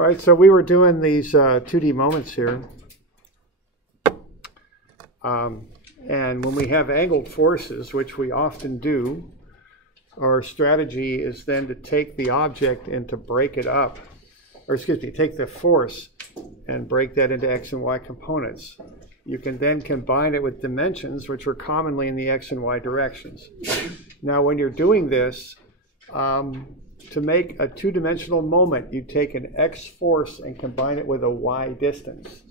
All right, so we were doing these 2D moments here. And when we have angled forces, which we often do, our strategy is then to take the object and to break it up. Or excuse me, take the force and break that into X and Y components. You can then combine it with dimensions, which are commonly in the X and Y directions. Now, when you're doing this, to make a two-dimensional moment, you take an X force and combine it with a Y distance,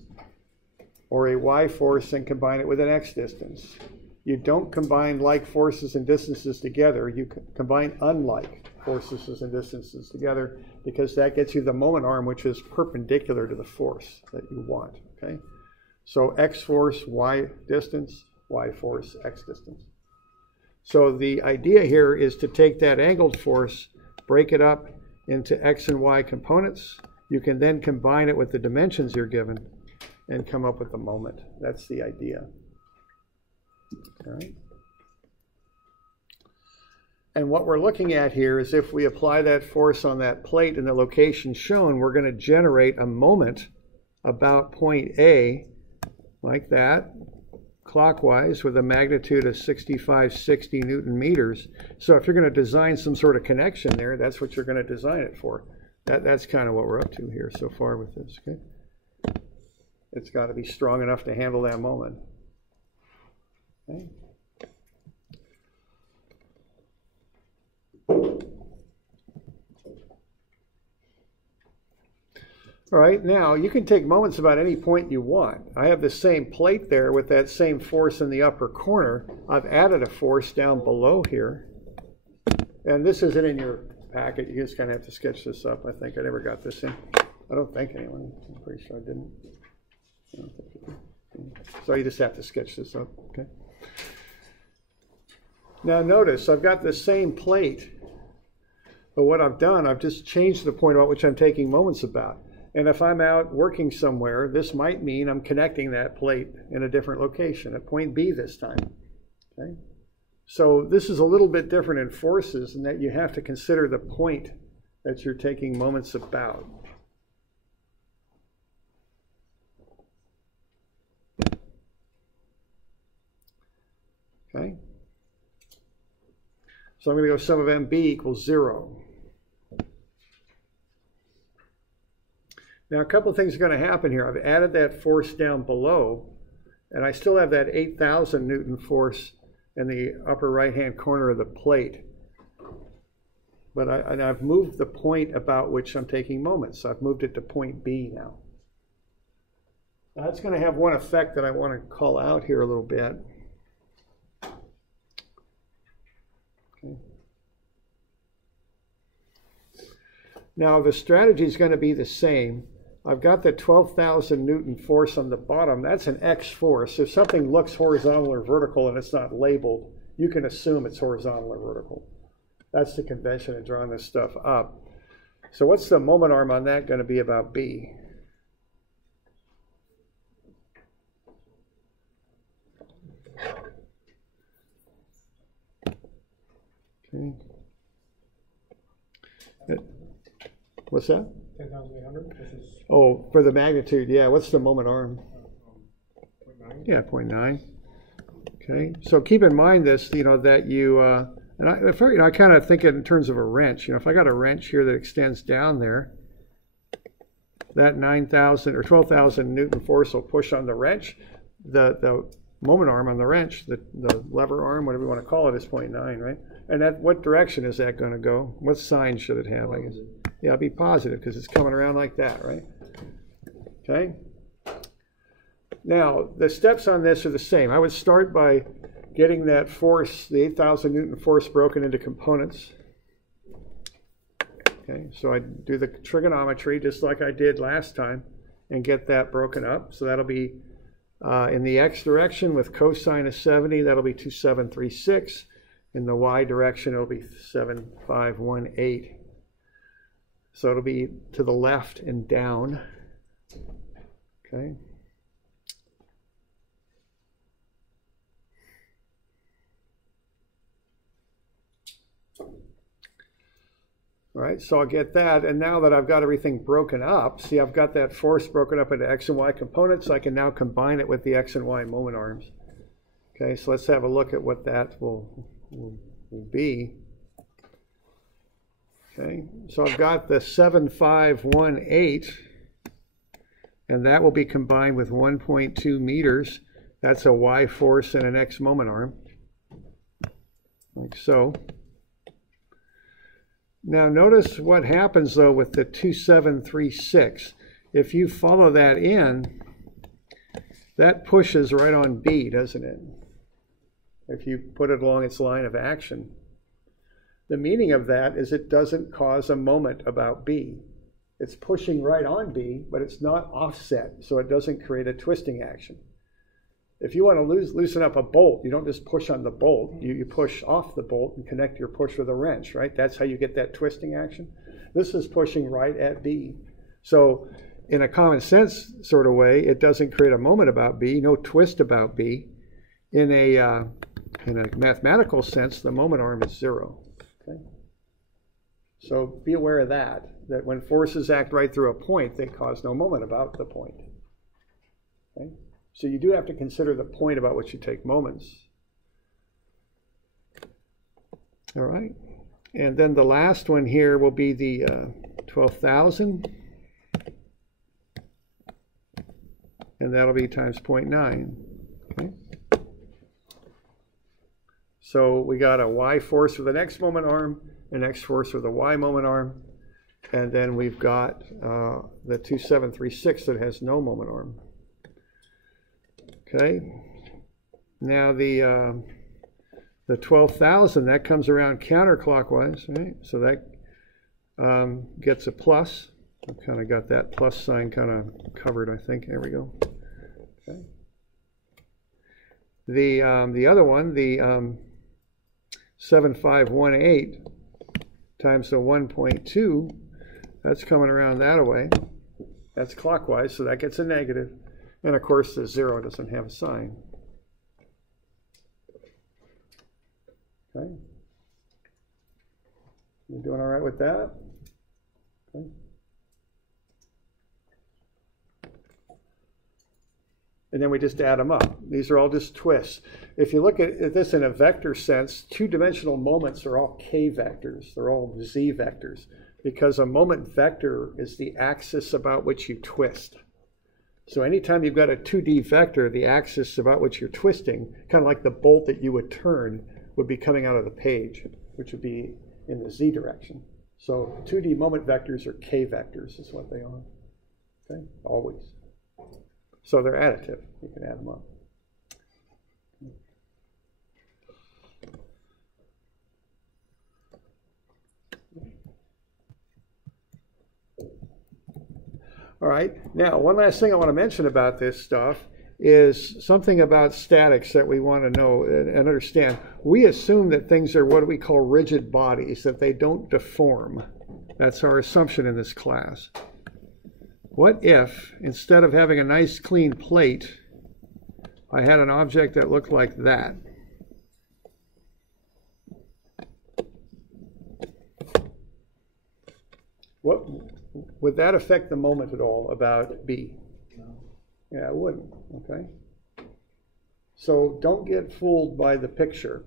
or a Y force and combine it with an X distance. You don't combine like forces and distances together. You combine unlike forces and distances together, because that gets you the moment arm, which is perpendicular to the force that you want. Okay? So X force, Y distance, Y force, X distance. So the idea here is to take that angled force, break it up into X and Y components. You can then combine it with the dimensions you're given and come up with the moment. That's the idea. All right. And what we're looking at here is if we apply that force on that plate in the location shown, we're going to generate a moment about point A, like that, clockwise, with a magnitude of 6560 Newton meters. So if you're going to design some sort of connection there, that's what you're going to design it for. That's kind of what we're up to here so far with this. Okay? It's got to be strong enough to handle that moment. Okay. All right, now you can take moments about any point you want. I have the same plate there with that same force in the upper corner. I've added a force down below here. And this isn't in your packet. You just kind of have to sketch this up, I think. I never got this in. I don't think anyway. I'm pretty sure I didn't. So you just have to sketch this up, okay? Now notice, I've got the same plate, but what I've done, I've just changed the point about which I'm taking moments about. And if I'm out working somewhere, this might mean I'm connecting that plate in a different location, at point B this time, okay? So this is a little bit different in forces in that you have to consider the point that you're taking moments about. Okay? So I'm going to go sum of MB equals 0. Now a couple of things are going to happen here. I've added that force down below, and I still have that 8,000 Newton force in the upper right-hand corner of the plate. But I've moved the point about which I'm taking moments. So I've moved it to point B now. Now that's going to have one effect that I want to call out here a little bit. Okay. Now the strategy is going to be the same. I've got the 12,000 Newton force on the bottom. That's an X force. If something looks horizontal or vertical and it's not labeled, you can assume it's horizontal or vertical. That's the convention of drawing this stuff up. So what's the moment arm on that going to be about B? Okay. What's that? 10,800. Oh, for the magnitude, yeah. What's the moment arm? 0.9. Yeah, 0.9. Okay. So keep in mind this, that you, and I kind of think it in terms of a wrench. If I got a wrench here that extends down there, that 9,000 or 12,000 Newton force will push on the wrench. The moment arm on the wrench, the lever arm, whatever you want to call it, is 0.9, right? And what direction is that going to go? What sign should it have, I guess? Yeah, it'll be positive because it's coming around like that, right? Okay. Now, the steps on this are the same. I would start by getting that force, the 8,000 Newton force, broken into components. Okay, so I do the trigonometry just like I did last time and get that broken up. So that'll be in the X direction with cosine of 70, that'll be 2736. In the Y direction, it'll be 7518. So it'll be to the left and down. Okay. All right, so I'll get that, and now that I've got everything broken up, see, I've got that force broken up into x and y components, so I can now combine it with the x and y moment arms. Okay, so let's have a look at what that will be. Okay, so I've got the 7518, and that will be combined with 1.2 meters. That's a y force and an x moment arm, like so. Now notice what happens though with the 2736. If you follow that in, that pushes right on B, doesn't it? If you put it along its line of action. The meaning of that is it doesn't cause a moment about B. It's pushing right on B, but it's not offset, so it doesn't create a twisting action. If you want to loosen up a bolt, you don't just push on the bolt. You push off the bolt and connect your push with a wrench, right? That's how you get that twisting action. This is pushing right at B. So in a common sense sort of way, it doesn't create a moment about B, no twist about B. In a mathematical sense, the moment arm is 0. Okay? So be aware of that when forces act right through a point, they cause no moment about the point. Okay? So you do have to consider the point about which you take moments. All right. And then the last one here will be the 12,000. And that'll be times 0.9. Okay. So we got a y force with an x moment arm, an x force with a y moment arm, and then we've got the 2736 that has no moment arm. Okay, now the 12,000, that comes around counterclockwise, right? So that gets a plus. I've kind of got that plus sign kind of covered, I think. There we go. Okay. The other one, the 7518 times the 1.2, that's coming around that way. That's clockwise, so that gets a negative. And of course, the 0 doesn't have a sign. Okay. You doing all right with that? Okay. And then we just add them up. These are all just twists. If you look at this in a vector sense, two-dimensional moments are all k vectors. They're all z vectors, because a moment vector is the axis about which you twist. So anytime you've got a 2D vector, the axis about which you're twisting, kind of like the bolt that you would turn, would be coming out of the page, which would be in the z direction. So 2D moment vectors are k vectors is what they are. Okay, always. So they're additive. You can add them up. All right, now one last thing I want to mention about this stuff is something about statics that we want to know and understand. We assume that things are what we call rigid bodies, that they don't deform. That's our assumption in this class. What if, instead of having a nice clean plate, I had an object that looked like that? What would that affect the moment at all about B? No. Yeah, it wouldn't. Okay. So don't get fooled by the picture.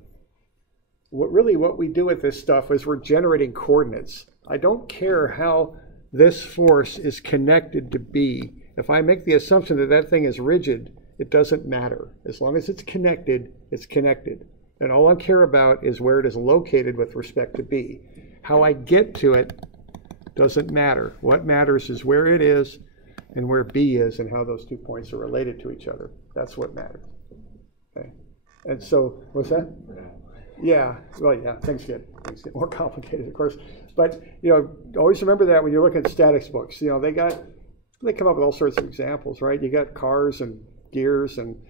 What we do with this stuff is we're generating coordinates. I don't care how this force is connected to B. If I make the assumption that that thing is rigid, it doesn't matter. As long as it's connected, it's connected. And all I care about is where it is located with respect to B. How I get to it doesn't matter. What matters is where it is and where B is and how those 2 points are related to each other. That's what matters. Okay. And so, what's that? Yeah, well, yeah, things get more complicated, of course. But, always remember that when you're looking at statics books. They come up with all sorts of examples, right? You got cars and gears and,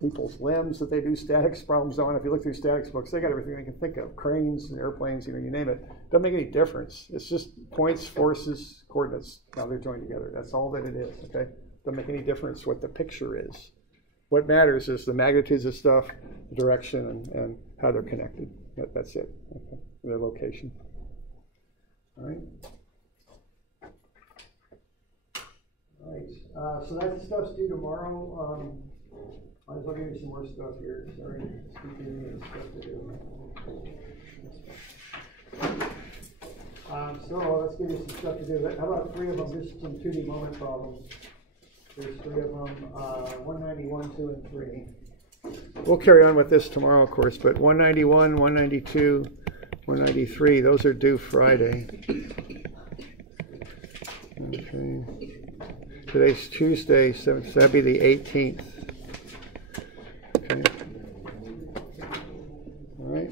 people's limbs that they do statics problems on. If you look through statics books, they got everything they can think of. Cranes and airplanes, you name it. Doesn't make any difference. It's just points, forces, coordinates, how they're joined together. That's all that it is, okay? Doesn't make any difference what the picture is. What matters is the magnitudes of stuff, the direction, and how they're connected. That's it. Okay. their location. All right. All right, so that stuff's due tomorrow. Might as well give you some more stuff here. Sorry, just keep giving me stuff to do. So let's give you some stuff to do. How about 3 of them, just some 2D moment problems. There's 3 of them, 191, 2, and 3. We'll carry on with this tomorrow, of course, but 191, 192, 193, those are due Friday. Okay. Today's Tuesday, so that'd be the 18th. Okay. All right.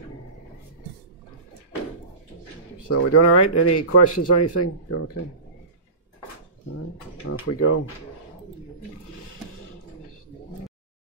So we're doing all right? Any questions or anything? Doing okay? All right. Off we go.